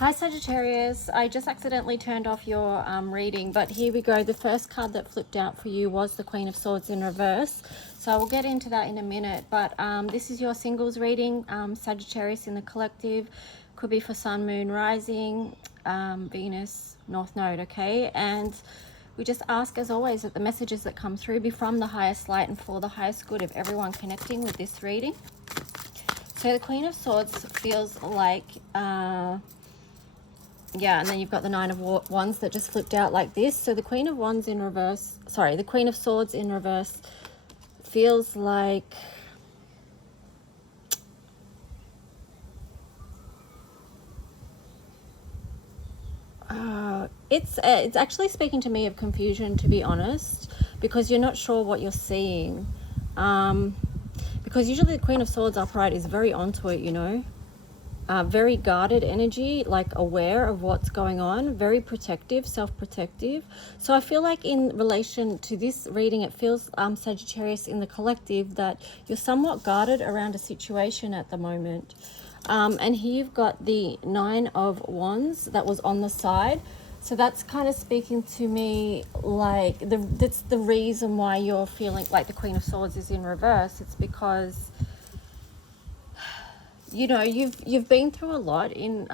Hi Sagittarius, I just accidentally turned off your reading, but here we go. The first card that flipped out for you was the Queen of Swords in reverse. So we'll get into that in a minute, but this is your singles reading, Sagittarius in the collective. Could be for Sun, Moon, Rising, Venus, North Node, okay? And we just ask, as always, that the messages that come through be from the highest light and for the highest good of everyone connecting with this reading. So the Queen of Swords feels like... yeah, and then you've got the Nine of Wands that just flipped out like this. So the Queen of Wands in reverse, sorry, the Queen of Swords in reverse feels like it's actually speaking to me of confusion, to be honest, because you're not sure what you're seeing. Because usually the Queen of Swords upright is very onto it, you know. Very guarded energy, like aware of what's going on, very protective, self-protective. So I feel like in relation to this reading, it feels, Sagittarius in the collective, that you're somewhat guarded around a situation at the moment. And here you've got the Nine of Wands that was on the side. So that's kind of speaking to me like that's the reason why you're feeling like the Queen of Swords is in reverse. It's because, you know, you've been through a lot in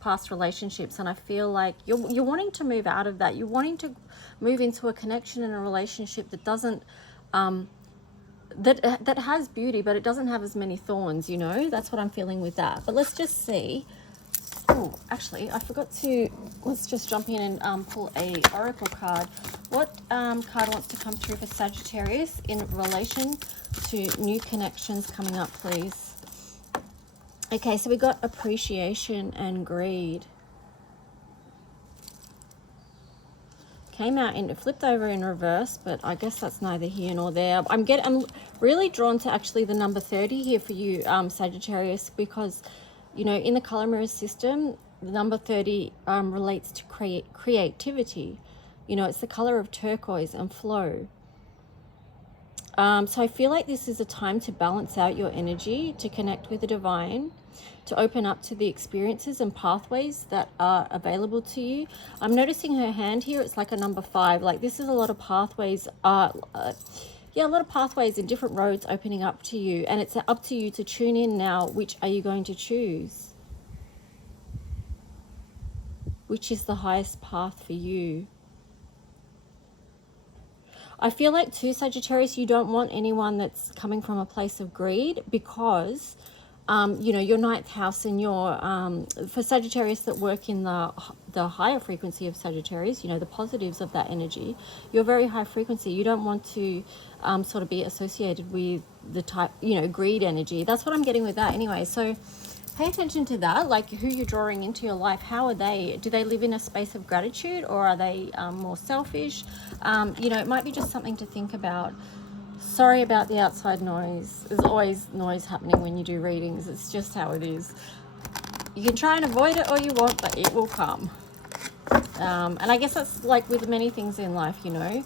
past relationships, and I feel like you're wanting to move out of that. You're wanting to move into a connection and a relationship that doesn't that has beauty, but it doesn't have as many thorns, you know. That's what I'm feeling with that. But let's just see. Oh, actually, I forgot to, let's just jump in and pull a oracle card. What card wants to come through for Sagittarius in relation to new connections coming up, please? Okay, so we got appreciation and greed. Came out and flipped over in reverse, but I guess that's neither here nor there. I'm really drawn to actually the number 30 here for you, Sagittarius, because, you know, in the color mirror system, the number 30 relates to creativity. You know, it's the color of turquoise and flow. So I feel like this is a time to balance out your energy, to connect with the divine, to open up to the experiences and pathways that are available to you. I'm noticing her hand here, it's like a number 5. Like this is a lot of pathways, yeah, a lot of pathways and different roads opening up to you. And it's up to you to tune in now. Which are you going to choose? Which is the highest path for you? I feel like too, Sagittarius, you don't want anyone that's coming from a place of greed, because you know, your 9th house and your for Sagittarius that work in the higher frequency of Sagittarius, you know, the positives of that energy, you're very high frequency. You don't want to sort of be associated with the type, you know, greed energy. That's what I'm getting with that anyway. So pay attention to that, like who you're drawing into your life. How are they? Do they live in a space of gratitude, or are they more selfish? You know, it might be just something to think about. Sorry about the outside noise. There's always noise happening when you do readings. It's just how it is. You can try and avoid it all you want, but it will come. And I guess that's like with many things in life, you know.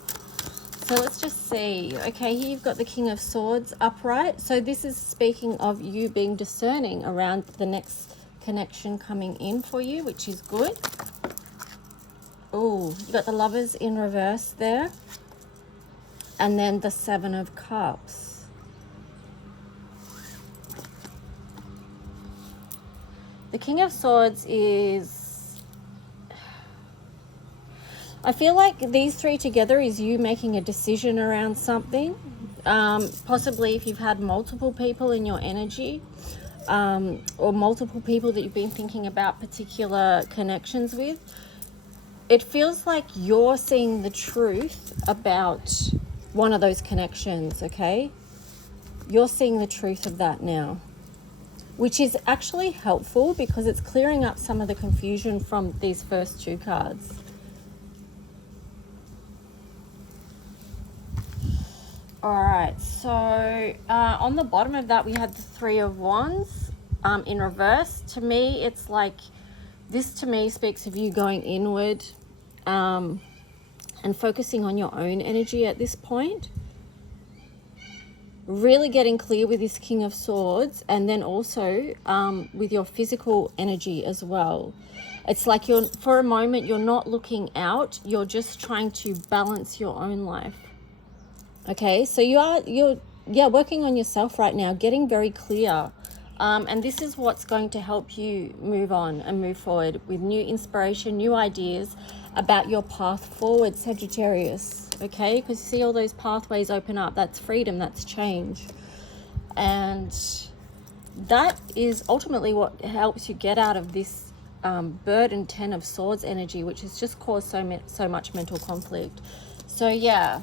So let's just see. Okay, here you've got the King of Swords upright. So this is speaking of you being discerning around the next connection coming in for you, which is good. Oh, you got the Lovers in reverse there. And then the 7 of Cups. The King of Swords is... I feel like these three together is you making a decision around something. Possibly if you've had multiple people in your energy, or multiple people that you've been thinking about particular connections with. It feels like you're seeing the truth about one of those connections, okay? You're seeing the truth of that now, which is actually helpful because it's clearing up some of the confusion from these first 2 cards. All right, so on the bottom of that, we had the 3 of Wands in reverse. To me, it's like, this to me speaks of you going inward, and focusing on your own energy at this point. really getting clear with this King of Swords, and then also with your physical energy as well. It's like you're, for a moment, you're not looking out, you're just trying to balance your own life. Okay, so you're working on yourself right now, getting very clear. And this is what's going to help you move on and move forward with new inspiration, new ideas about your path forward, Sagittarius. Okay, because you see all those pathways open up. That's freedom, that's change. And that is ultimately what helps you get out of this burden 10 of Swords energy, which has just caused so much mental conflict. So yeah,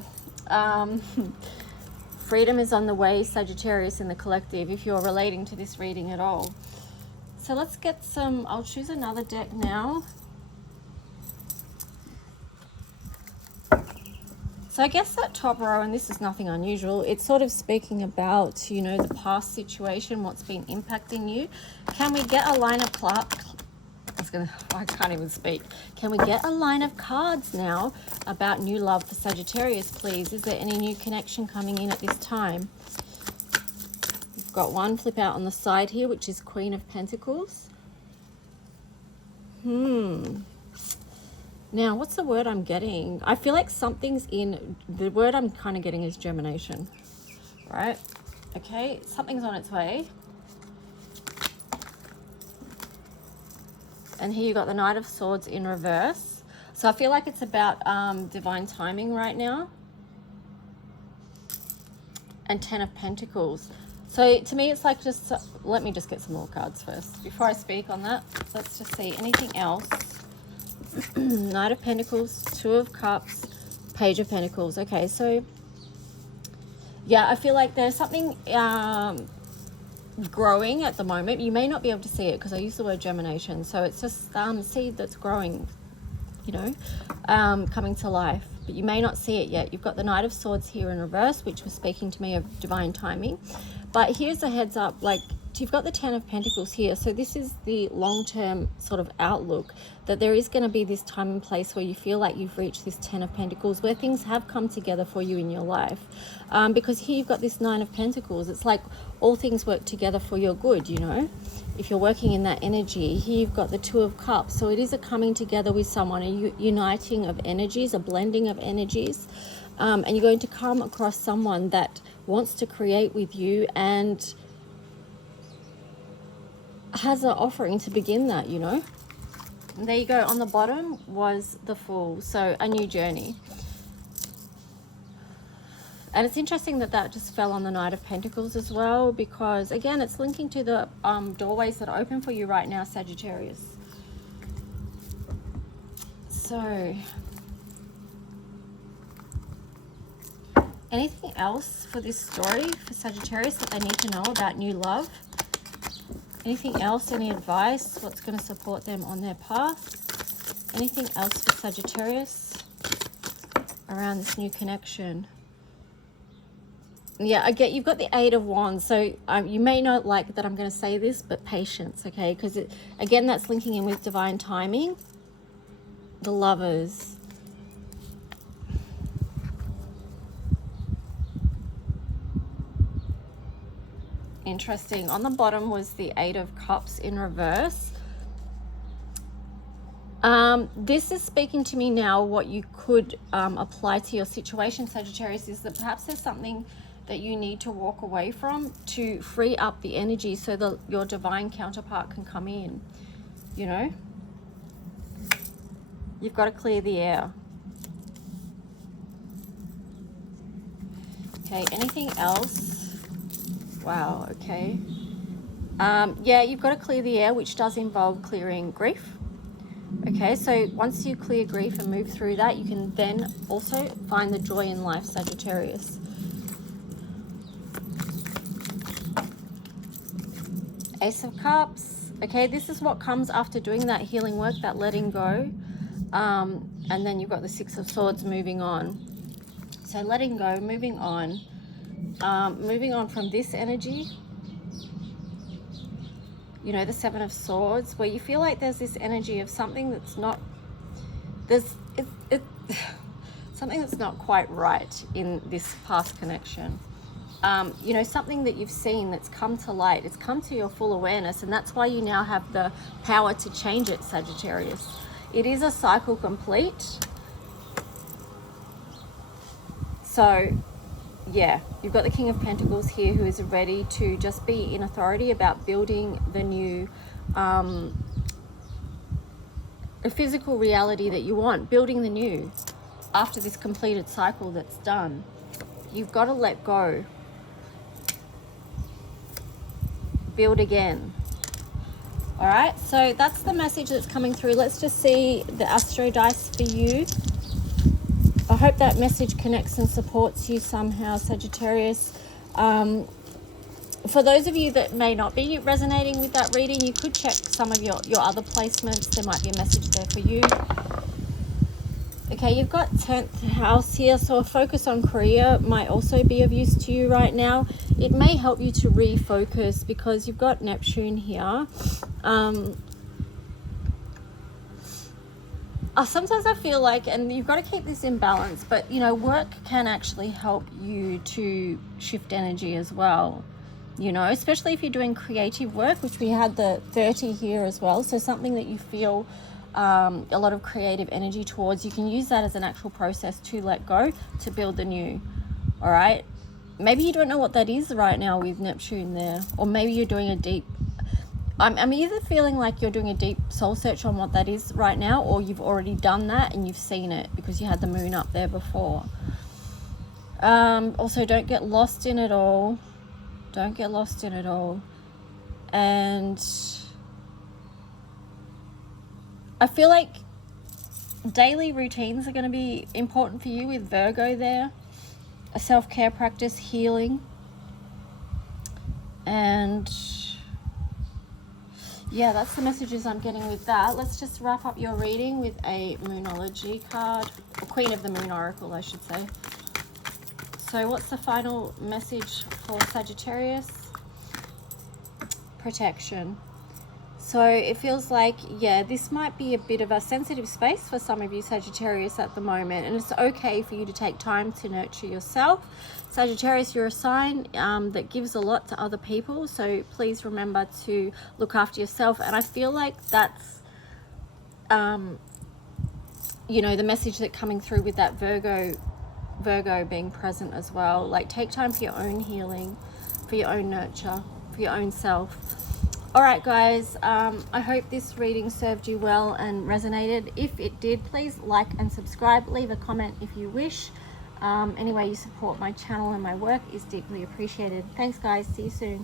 freedom is on the way, Sagittarius, in the collective, if you're relating to this reading at all. So let's get some, I'll choose another deck now. So I guess that top row, and this is nothing unusual, it's sort of speaking about, you know, the past situation, what's been impacting you. Can we get a line of I can't even speak. Can we get a line of cards now about new love for Sagittarius, please? Is there any new connection coming in at this time? We've got one flip out on the side here, which is Queen of Pentacles. Now, what's the word I'm getting? I feel like something's in, the word I'm kind of getting is germination, right? Okay, something's on its way. And here you got the Knight of Swords in reverse. So I feel like it's about divine timing right now. And 10 of Pentacles. So to me, it's like just, let me just get some more cards first. Before I speak on that, let's just see anything else. Knight of Pentacles, 2 of Cups, Page of Pentacles. Okay, so yeah, I feel like there's something growing at the moment. You may not be able to see it because I use the word germination. So it's just seed that's growing, you know, coming to life. But you may not see it yet. You've got the Knight of Swords here in reverse, which was speaking to me of divine timing. But here's a heads up, like, you've got the 10 of Pentacles here. So this is the long-term sort of outlook, that there is going to be this time and place where you feel like you've reached this 10 of Pentacles, where things have come together for you in your life. Because here you've got this 9 of Pentacles. It's like all things work together for your good, you know, if you're working in that energy. Here you've got the 2 of Cups. So it is a coming together with someone, a uniting of energies, a blending of energies. And you're going to come across someone that wants to create with you and has an offering to begin that, you know. And there you go. On the bottom was the Fool. So a new journey. And it's interesting that that just fell on the Knight of Pentacles as well, because again, it's linking to the doorways that are open for you right now, Sagittarius. So anything else for this story for Sagittarius that they need to know about new love? Anything else, any advice, what's going to support them on their path? Anything else for Sagittarius around this new connection? Yeah, I get you've got the 8 of Wands. So you may not like that I'm going to say this, but patience, okay? Because again, that's linking in with divine timing. The Lovers. Interesting. On the bottom was the 8 of Cups in reverse. This is speaking to me now. What you could apply to your situation, Sagittarius, is that perhaps there's something that you need to walk away from to free up the energy so that your divine counterpart can come in, you know. You've got to clear the air. Okay, anything else? Wow, okay. Yeah, you've got to clear the air, which does involve clearing grief. Okay, so once you clear grief and move through that, you can then also find the joy in life, Sagittarius. Ace of Cups. Okay, this is what comes after doing that healing work, that letting go. And then you've got the 6 of Swords moving on. So letting go, moving on. Moving on from this energy, you know, the 7 of Swords, where you feel like there's this energy of something that's not, something that's not quite right in this past connection. you know, something that you've seen that's come to light. It's come to your full awareness, and that's why you now have the power to change it, Sagittarius. It is a cycle complete. So yeah, you've got the King of Pentacles here, who is ready to just be in authority about building the new, a physical reality that you want, building the new after this completed cycle that's done. You've got to let go. Build again. All right, so that's the message that's coming through. Let's just see the Astro dice for you. I hope that message connects and supports you somehow, Sagittarius. For those of you that may not be resonating with that reading, you could check some of your other placements. There might be a message there for you. Okay, you've got 10th house here, so a focus on career might also be of use to you right now. It may help you to refocus because you've got Neptune here. Sometimes I feel like, and you've got to keep this in balance, but you know, work can actually help you to shift energy as well. You know, especially if you're doing creative work, which we had the 30 here as well. So something that you feel a lot of creative energy towards, you can use that as an actual process to let go, to build the new. All right. Maybe you don't know what that is right now with Neptune there, or maybe you're doing a deep, I'm either feeling like you're doing a deep soul search on what that is right now, or you've already done that and you've seen it because you had the moon up there before. Also, don't get lost in it all. Don't get lost in it all. And I feel like daily routines are going to be important for you with Virgo there. A self-care practice, healing. And yeah, that's the messages I'm getting with that. Let's just wrap up your reading with a Moonology card. Or Queen of the Moon Oracle, I should say. So what's the final message for Sagittarius? Protection. So it feels like, yeah, this might be a bit of a sensitive space for some of you Sagittarius at the moment. And it's okay for you to take time to nurture yourself. Sagittarius, you're a sign that gives a lot to other people. So please remember to look after yourself. And I feel like that's, you know, the message that coming through with that Virgo being present as well. Like, take time for your own healing, for your own nurture, for your own self. All right, guys, I hope this reading served you well and resonated. If it did, please like and subscribe. Leave a comment if you wish. Any way you support my channel and my work is deeply appreciated. Thanks, guys. See you soon.